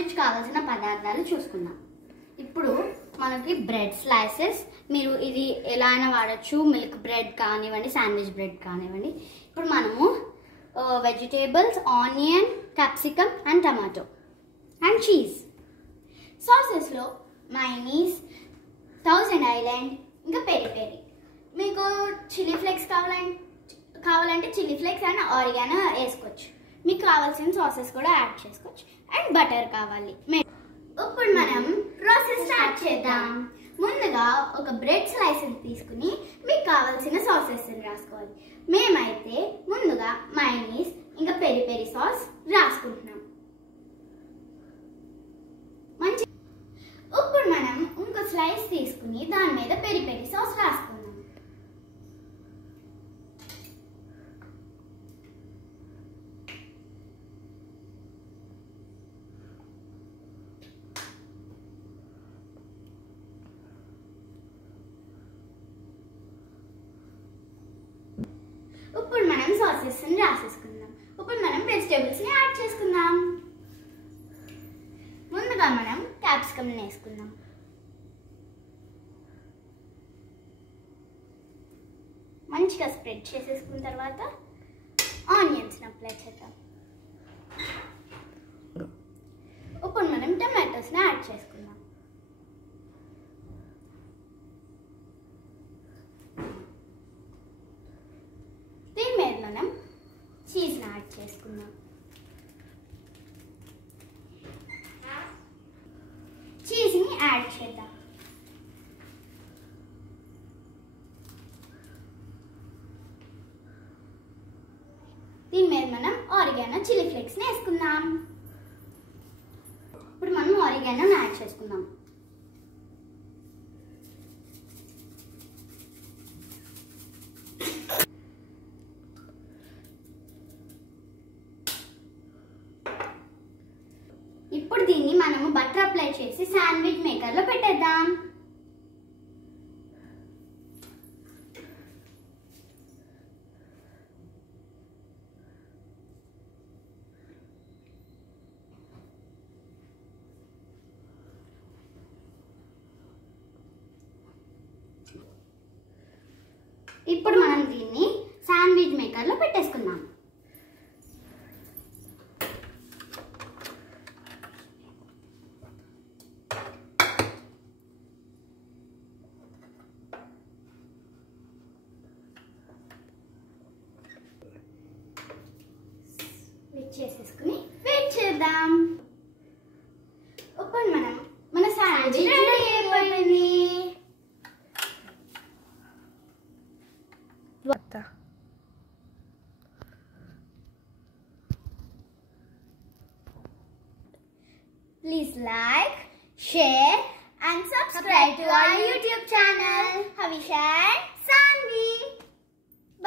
Sandwich కావాల్సిన పదార్థాలు చూసుకుందాం. ఇప్పుడు మనకి బ్రెడ్ స్లైసెస్, మీరు ఇది ఎలా అయినా వాడచ్చు, మిల్క్ బ్రెడ్ కానివ్వండి, శాండ్విచ్ బ్రెడ్ కానివ్వండి. ఇప్పుడు మనము vegetables, onion, capsicum and tomato and cheese. సాసెస్లో మైనీస్, థౌజండ్ ఐలాండ్, ఇంకా పెరి పెరి. మీకు చిల్లీ ఫ్లేక్స్ కావాలంటే చిల్లీ ఫ్లేక్స్ అండ్ ఆరిగానో వేసుకోవచ్చు. మీకు కావాల్సిన సాసెస్ కూడా యాడ్ చేసుకోవచ్చు. అండ్ బటర్ కావాలి. ఇప్పుడు మనం ప్రాసెస్ స్టార్ట్ చేద్దాం. ముందుగా ఒక బ్రెడ్ స్లైస్ తీసుకుని మీకు కావాల్సిన సాసెస్ రాసుకోవాలి. మేమైతే ముందుగా మైనీస్ ఇంకా పెరి పెరి సాస్ రాసుకుంటున్నాం. మంచి. ఇప్పుడు మనం ఇంకో స్లైస్ తీసుకుని దాని మీద పెరి పెరి సాస్ రాసుకుందాం. ఇప్పుడు మనం సాసెస్ రాసేసుకుందాం. ఇప్పుడు మనం వెజిటేబుల్స్ ని యాడ్ చేసుకుందాం. ముందుగా మనం క్యాప్సికమ్ వేసుకుందాం. మంచిగా స్ప్రెడ్ చేసేసుకున్న తర్వాత ఆనియన్స్ అప్లై చేద్దాం. ఇప్పుడు మనం టమాటోస్ ని యాడ్ చేసుకుందాం. దీని మీద మనం చీజ్ని యాడ్ చేసుకుందాం. చీజ్ని యాడ్ చేద్దాం. దీని మీద మనం ఆరిగానో, చిల్లీ ఫ్లేక్స్ని వేసుకుందాం. ఇప్పుడు మనం ఆరిగానోని యాడ్ చేసుకుందాం. ఇప్పుడు దీన్ని మనము బటర్ అప్లై చేసి శాండ్విచ్ మేకర్లో పెట్టేద్దాం. ఇప్పుడు మనం దీన్ని శాండ్విచ్ మేకర్లో పెట్టేసుకుందాం. చేసేసుకుని వెయిట్ చేద్దాం. ఇప్పుడు మన శాండ్విచ్ రెడీ అయిపోయింది. Please like, share and subscribe to our YouTube channel. Havishan.